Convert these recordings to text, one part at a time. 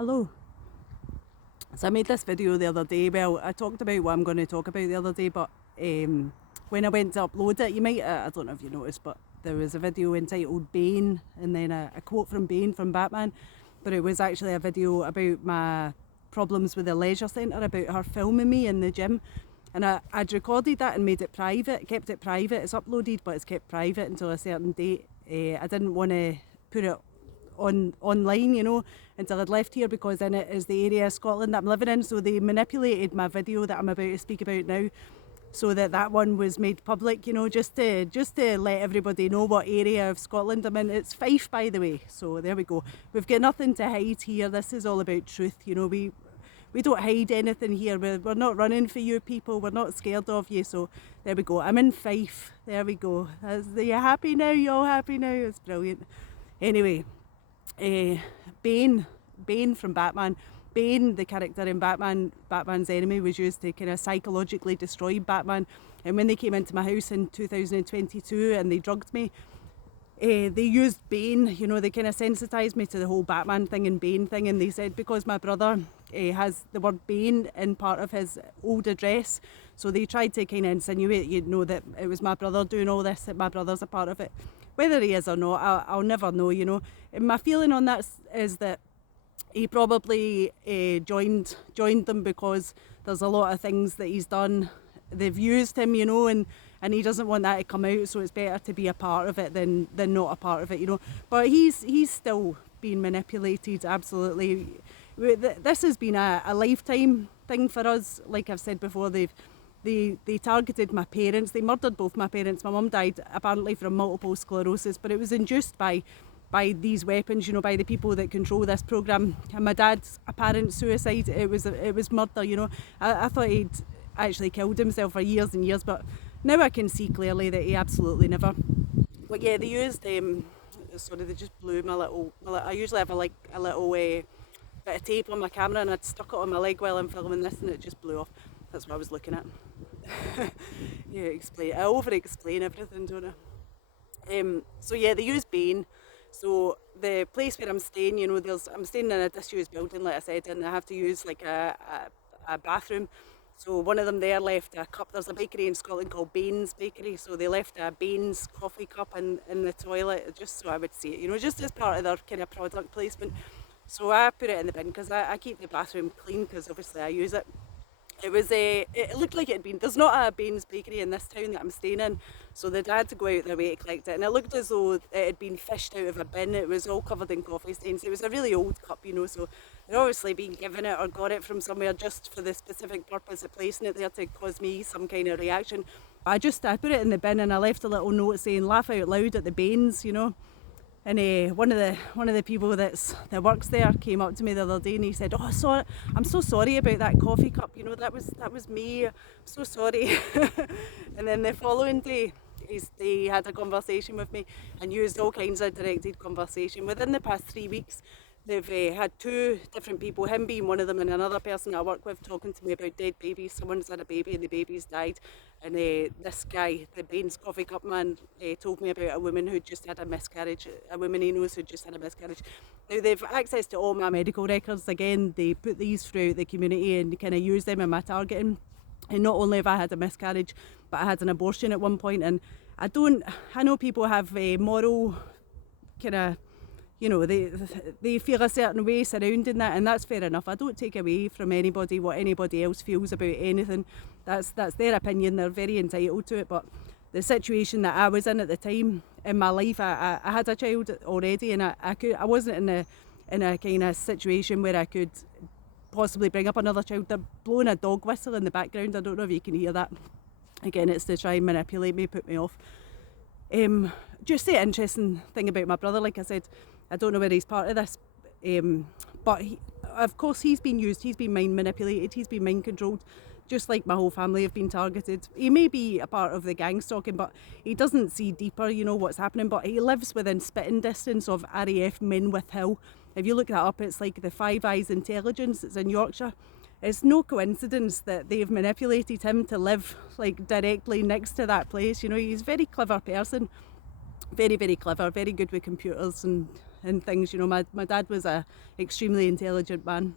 Hello. So I made this video the other day. Well, I talked about what I'm going to talk about the other day, but when I went to upload it, you might, I don't know if you noticed, but there was a video entitled Bane, and then a quote from Bane from Batman, but it was actually a video about my problems with the leisure centre, about her filming me in the gym. And I'd recorded that and made it private, kept it private. It's uploaded, but it's kept private until a certain date. I didn't want to put it online, until I'd left here, because in it is the area of Scotland that I'm living in. So they manipulated my video that I'm about to speak about now, so that one was made public, just to let everybody know what area of Scotland I'm in. It's Fife, by the way. So there we go. We've got nothing to hide here. This is all about truth. We don't hide anything here. We're not running for you people. We're not scared of you. So there we go. I'm in Fife. There we go. Are you happy now? You all happy now? It's brilliant. Anyway, Bane from Batman. Bane, the character in Batman's enemy, was used to kind of psychologically destroy Batman. And when they came into my house in 2022 and they drugged me, they used Bane, they kind of sensitised me to the whole Batman thing and Bane thing. And they said because my brother has the word Bane in part of his old address, so they tried to kind of insinuate, that it was my brother doing all this, that my brother's a part of it. Whether he is or not, I'll never know, And my feeling on that is that he probably joined them because there's a lot of things that he's done. They've used him, and he doesn't want that to come out, so it's better to be a part of it than not a part of it, But he's still being manipulated, absolutely. This has been a lifetime thing for us. Like I've said before, they targeted my parents. They murdered both my parents. My mum died apparently from multiple sclerosis, but it was induced by these weapons, by the people that control this programme. And my dad's apparent suicide, it was murder, I thought he'd actually killed himself for years and years, but now I can see clearly that he absolutely never. But yeah, they used, they just blew my little, I usually have a little bit of tape on my camera, and I'd stuck it on my leg while I'm filming this, and it just blew off. That's what I was looking at. I over-explain everything, don't I? So yeah, they use Bane. So the place where I'm staying, I'm staying in a disused building, like I said, and I have to use like a bathroom. So one of them there left a cup. There's a bakery in Scotland called Bane's Bakery, so they left a Bane's coffee cup in the toilet, just so I would see it, just as part of their kind of product placement. So I put it in the bin because I keep the bathroom clean, because obviously I use it. It looked like it had been, there's not a Bane's Bakery in this town that I'm staying in, so they'd had to go out their way to collect it, and it looked as though it had been fished out of a bin. It was all covered in coffee stains. It was a really old cup, so they'd obviously been given it or got it from somewhere just for the specific purpose of placing it there to cause me some kind of reaction. I put it in the bin, and I left a little note saying laugh out loud at the Banes, And one of the people that works there came up to me the other day, and he said, "Oh, sorry, I'm so sorry about that coffee cup. That was me. I'm so sorry." And then the following day, they had a conversation with me and used all kinds of directed conversation. Within the past 3 weeks, they've had two different people, him being one of them, and another person I work with, talking to me about dead babies. Someone's had a baby and the baby's died. And this guy, the Bane's coffee cup man, told me about a woman who'd just had a miscarriage, a woman he knows who'd just had a miscarriage. Now they've access to all my medical records. Again, they put these throughout the community and kind of use them in my targeting. And not only have I had a miscarriage, but I had an abortion at one point. And I know people have a moral kind of, they feel a certain way surrounding that, and that's fair enough. I don't take away from anybody what anybody else feels about anything. That's their opinion. They're very entitled to it. But the situation that I was in at the time in my life, I had a child already, and I wasn't in a kind of situation where I could possibly bring up another child. They're blowing a dog whistle in the background. I don't know if you can hear that. Again, it's to try and manipulate me, put me off. Just the interesting thing about my brother, like I said, I don't know whether he's part of this, but of course he's been used, he's been mind manipulated, he's been mind controlled, just like my whole family have been targeted. He may be a part of the gangstalking, but he doesn't see deeper, what's happening, but he lives within spitting distance of Raf Menwith Hill. If you look that up, it's like the Five Eyes Intelligence, it's in Yorkshire. It's no coincidence that they've manipulated him to live like directly next to that place. He's a very clever person, very, very clever, very good with computers and and things. My dad was a extremely intelligent man.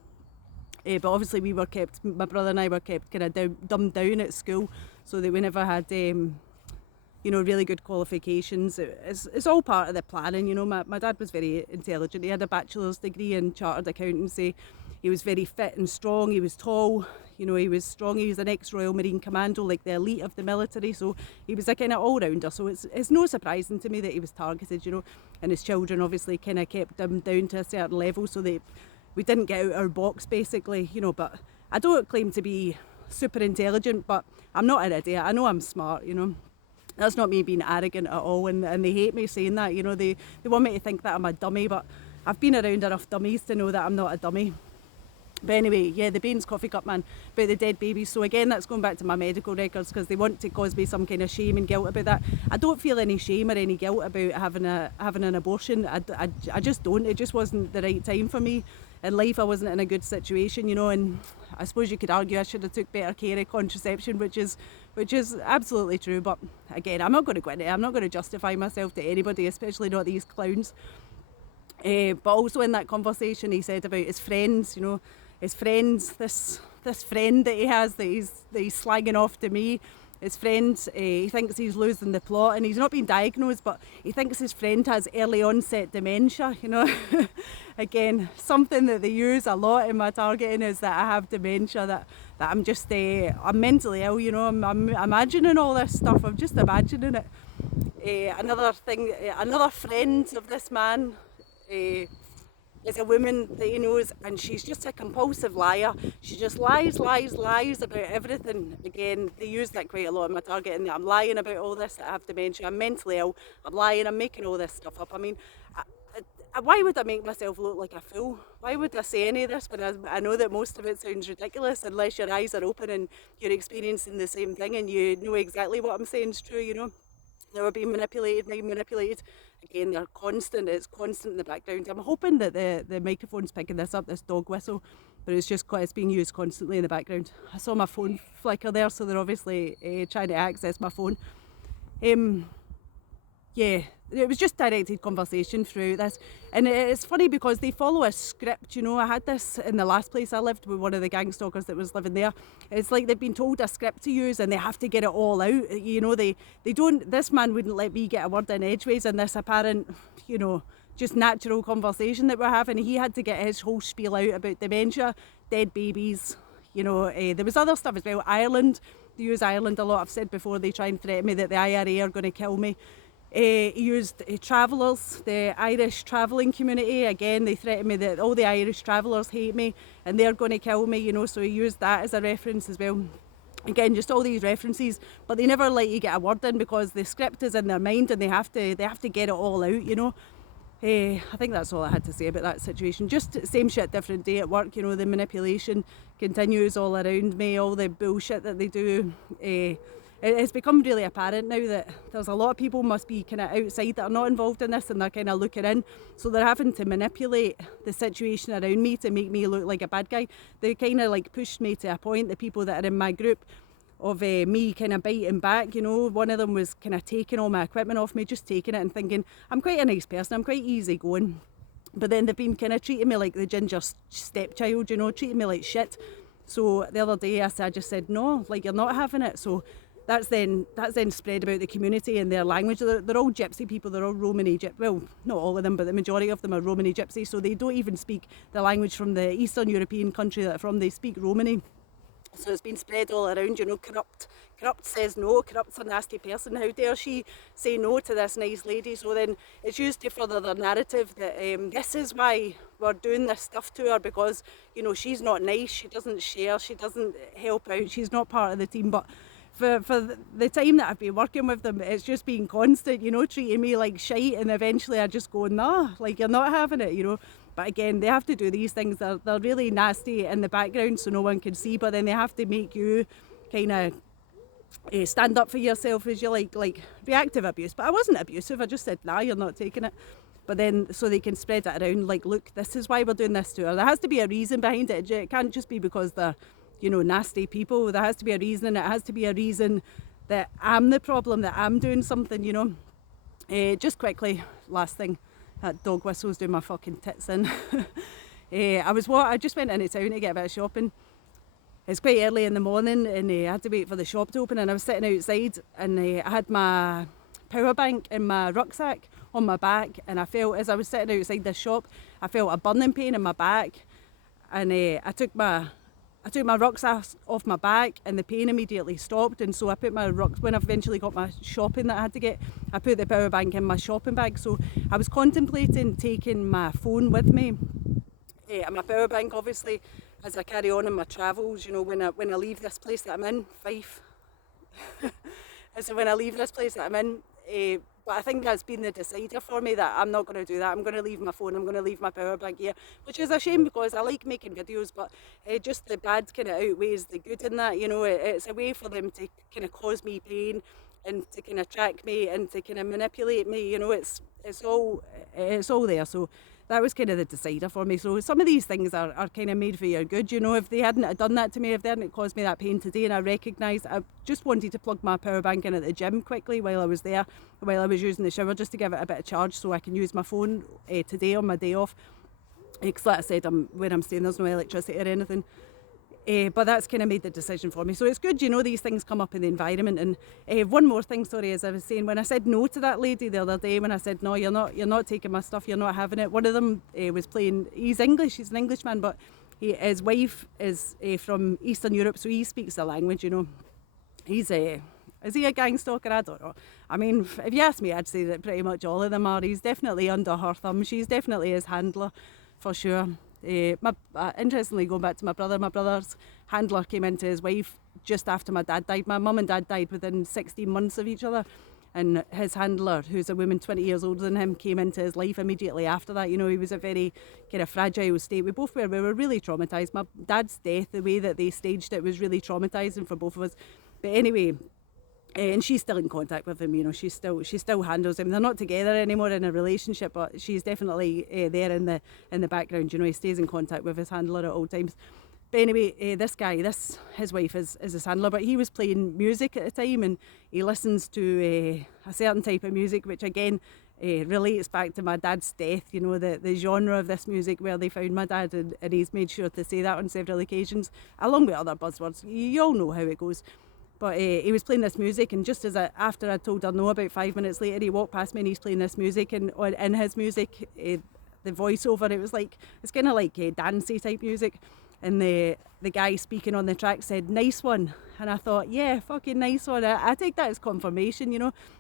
But obviously my brother and I were kept kind of dumbed down at school, so that we never had really good qualifications. It's all part of the planning. My dad was very intelligent. He had a bachelor's degree in chartered accountancy. He was very fit and strong. He was tall. He was strong. He was an ex-Royal Marine Commando, like the elite of the military. So he was a kind of all-rounder. So it's no surprising to me that he was targeted, and his children obviously kind of kept him down to a certain level so that we didn't get out our box, basically, But I don't claim to be super intelligent, but I'm not an idiot. I know I'm smart, That's not me being arrogant at all, and they hate me saying that. They want me to think that I'm a dummy, but I've been around enough dummies to know that I'm not a dummy. But anyway, yeah, the Bane's coffee cup man about the dead babies. So again, that's going back to my medical records because they want to cause me some kind of shame and guilt about that. I don't feel any shame or any guilt about having an abortion. I just don't. It just wasn't the right time for me in life. I wasn't in a good situation, and I suppose you could argue I should have took better care of contraception, which is absolutely true. But again, I'm not going to go into it. I'm not going to justify myself to anybody, especially not these clowns. But also in that conversation, he said about his friends, his friends, this friend that he has that he's slagging off to me. His friend, he thinks he's losing the plot, and he's not been diagnosed, but he thinks his friend has early onset dementia, Again, something that they use a lot in my targeting is that I have dementia, that I'm just, I'm mentally ill, I'm imagining all this stuff, I'm just imagining it. Another friend of this man, is a woman that he knows, and she's just a compulsive liar. She just lies about everything. Again, they use that quite a lot in my targeting. I'm lying about all this, that I have dementia, I'm mentally ill, I'm lying, I'm making all this stuff up. I mean, why would I make myself look like a fool? Why would I say any of this when I know that most of it sounds ridiculous, unless your eyes are open and you're experiencing the same thing and you know exactly what I'm saying is true, They were being manipulated. Again, they're constant. It's constant in the background. I'm hoping that the microphone's picking this up, this dog whistle, but it's being used constantly in the background. I saw my phone flicker there, so they're obviously trying to access my phone. Yeah, it was just directed conversation throughout this, and it's funny because they follow a script. I had this in the last place I lived with one of the gangstalkers that was living there. It's like they've been told a script to use and they have to get it all out. They don't. This man wouldn't let me get a word in edgeways in this apparent, just natural conversation that we're having. He had to get his whole spiel out about dementia, dead babies. There was other stuff as well. Ireland, they use Ireland a lot. I've said before they try and threaten me that the IRA are going to kill me. He used travellers, the Irish travelling community. Again, they threatened me that all the Irish travellers hate me and they're going to kill me, so he used that as a reference as well. Again, just all these references, but they never let you get a word in because the script is in their mind and they have to get it all out, I think that's all I had to say about that situation. Just same shit, different day at work, the manipulation continues all around me, all the bullshit that they do. It's become really apparent now that there's a lot of people must be kind of outside that are not involved in this and they're kind of looking in. So they're having to manipulate the situation around me to make me look like a bad guy. They kind of pushed me to a point, the people that are in my group, of me kind of biting back. One of them was kind of taking all my equipment off me, just taking it and thinking, I'm quite a nice person, I'm quite easygoing. But then they've been kind of treating me like the ginger stepchild, treating me like shit. So the other day I just said, no, you're not having it. So that's then spread about the community and their language. They're all gypsy people, they're all Romany gypsy. Well, not all of them, but the majority of them are Romany gypsy, so they don't even speak the language from the Eastern European country that they're from, they speak Romany. So it's been spread all around, corrupt. Corrupt says no, corrupt's a nasty person. How dare she say no to this nice lady? So then it's used to further their narrative that this is why we're doing this stuff to her, because, she's not nice, she doesn't share, she doesn't help out, she's not part of the team. But for the time that I've been working with them, it's just been constant, treating me like shite, and eventually I just go, nah, you're not having it, But again, they have to do these things. They're really nasty in the background so no one can see, but then they have to make you kind of stand up for yourself as you like reactive abuse. But I wasn't abusive, I just said, nah, you're not taking it. But then, so they can spread it around, look, this is why we're doing this to her. There has to be a reason behind it. It can't just be because they're, nasty people. There has to be a reason, and it has to be a reason that I'm the problem, that I'm doing something, Just quickly, last thing. That dog whistle's doing my fucking tits in. I just went into town to get a bit of shopping. It's quite early in the morning and I had to wait for the shop to open, and I was sitting outside and I had my power bank in my rucksack on my back, and I felt, as I was sitting outside the shop, I felt a burning pain in my back, and I took my rucksack off my back and the pain immediately stopped, and so I put when I eventually got my shopping that I had to get, I put the power bank in my shopping bag. So I was contemplating taking my phone with me, and my power bank obviously, as I carry on in my travels, when I leave this place that I'm in, Fife, so when I leave this place that I'm in, but I think that's been the decider for me, that I'm not going to do that. I'm going to leave my phone, I'm going to leave my power bank here, which is a shame because I like making videos, but just the bad kind of outweighs the good in that. It's a way for them to kind of cause me pain and to kind of track me and to kind of manipulate me. It's all there. So that was kind of the decider for me. So some of these things are kind of made for your good. If they hadn't done that to me, if they hadn't caused me that pain today, and I recognised, I just wanted to plug my power bank in at the gym quickly while I was there, while I was using the shower, just to give it a bit of charge so I can use my phone today on my day off. Because like I said, where I'm staying, there's no electricity or anything. But that's kind of made the decision for me. So it's good, these things come up in the environment. And one more thing, sorry, as I was saying, when I said no to that lady the other day, when I said, no, you're not taking my stuff, you're not having it, one of them was playing, he's English, he's an Englishman, but his wife is from Eastern Europe, so he speaks the language, He's is he a gangstalker? I don't know. I mean, if you ask me, I'd say that pretty much all of them are. He's definitely under her thumb. She's definitely his handler, for sure. Interestingly, going back to my brother's handler came into his wife just after my dad died. My mum and dad died within 16 months of each other, and his handler, who's a woman 20 years older than him, came into his life immediately after that. He was a very kind of fragile state. We were really traumatised. My dad's death, the way that they staged it, was really traumatising for both of us. But anyway, and she's still in contact with him. She still handles him. They're not together anymore in a relationship, but she's definitely there in the background. He stays in contact with his handler at all times. But anyway, his wife is his handler, but he was playing music at the time, and he listens to a certain type of music, which again relates back to my dad's death. The genre of this music, where they found my dad, and he's made sure to say that on several occasions, along with other buzzwords. You all know how it goes. But he was playing this music, and just after I told her no, about 5 minutes later, he walked past me and he's playing this music, and in his music, the voiceover, it's kind of like dancey type music, and the guy speaking on the track said, "Nice one," and I thought, yeah, fucking nice one. I take that as confirmation.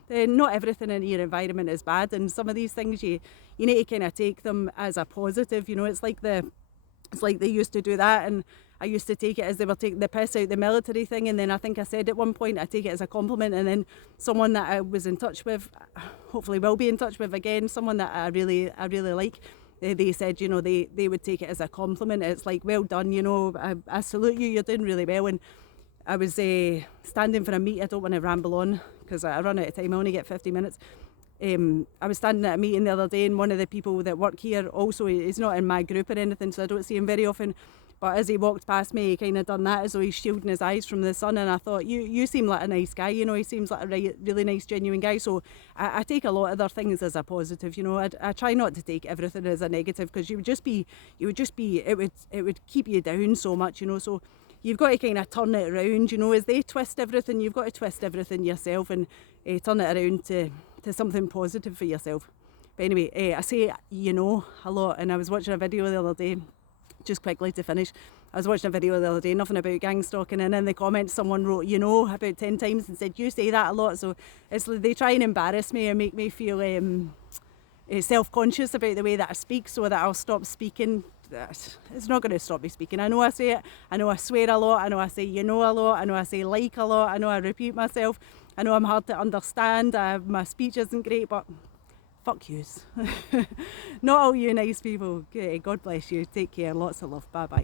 Not everything in your environment is bad, and some of these things you need to kind of take them as a positive. It's like they used to do that, and I used to take it as they were taking the piss out the military thing, and then I think I said at one point I take it as a compliment, and then someone that I was in touch with, hopefully will be in touch with again, someone that I really like, they said they would take it as a compliment. It's like, well done, I salute you, you're doing really well. And I was standing for a meet. I don't want to ramble on because I run out of time, I only get 50 minutes. I was standing at a meeting the other day, and one of the people that work here also is not in my group or anything, so I don't see him very often. But as he walked past me, he kind of done that as though he's shielding his eyes from the sun, and I thought, you seem like a nice guy, he seems like a really nice, genuine guy. So I take a lot of other things as a positive. I try not to take everything as a negative, because it would keep you down so much. So you've got to kind of turn it around. As they twist everything, you've got to twist everything yourself and turn it around to something positive for yourself. But anyway, I say a lot, and I was watching a video the other day. Just quickly to finish, I was watching a video the other day, nothing about gang stalking, and in the comments someone wrote about 10 times and said, you say that a lot. So it's like they try and embarrass me and make me feel self-conscious about the way that I speak, so that I'll stop speaking. It's not going to stop me speaking. I know I say it, I know I swear a lot, I know I say a lot, I know I say like a lot, I know I repeat myself, I know I'm hard to understand, my speech isn't great, but fuck yous. Not all you nice people. God bless you. Take care. Lots of love. Bye bye.